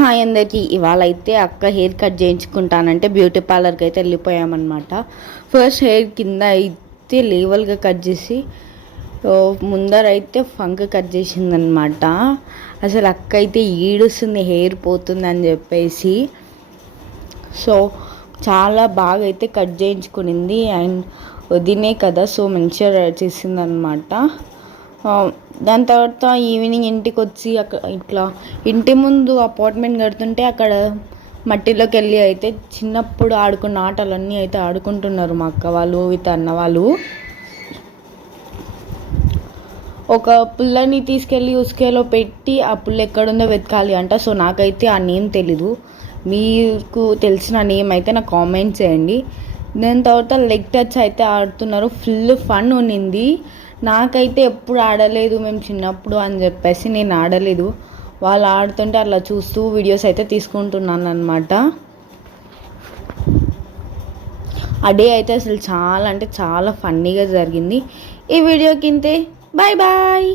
Hi అందరికీ. ఇవాళ అయితే అక్క హెయిర్ కట్ చేయించుకుంటానంటే బ్యూటీ పార్లర్కి అయితే వెళ్ళిపోయామన్నమాట. ఫస్ట్ హెయిర్ కింద అయితే లేవల్గా కట్ చేసి ముందర అయితే ఫంక్ కట్ చేసిందనమాట. అసలు అక్క అయితే ఈడుస్తుంది హెయిర్ పోతుంది అని చెప్పేసి. సో చాలా బాగా అయితే కట్ చేయించుకునింది. అండ్ వదినే కదా, సో మంచిగా చేసిందనమాట. దాని తర్వాత ఈవినింగ్ ఇంటికి వచ్చి అక్కడ ఇట్లా ఇంటి ముందు అపార్ట్మెంట్ కడుతుంటే అక్కడ మట్టిలోకి వెళ్ళి అయితే చిన్నప్పుడు ఆడుకున్న ఆటలన్నీ అయితే ఆడుకుంటున్నారు మా అక్క వాళ్ళు విత్ అన్న వాళ్ళు. ఒక పుల్లని తీసుకెళ్ళి ఉసుకేలో పెట్టి ఆ పుల్ల ఎక్కడుందో వెతకాలి అంట. సో నాకైతే ఆ నేమ్ తెలీదు, మీకు తెలిసిన నేమ్ అయితే నాకు కామెంట్ చేయండి. దాని తర్వాత లెగ్ టచ్ అయితే ఆడుతున్నారు. ఫుల్ ఫన్ ఉన్నింది. నాకైతే ఎప్పుడు ఆడలేదు మేము చిన్నప్పుడు అని చెప్పేసి నేను ఆడలేదు. వాళ్ళు ఆడుతుంటే అలా చూస్తూ వీడియోస్ అయితే తీసుకుంటున్నాను అనమాట. ఆ డే అయితే అసలు చాలా అంటే చాలా ఫన్నీగా జరిగింది. ఈ వీడియోకి ఇంతే. Bye bye.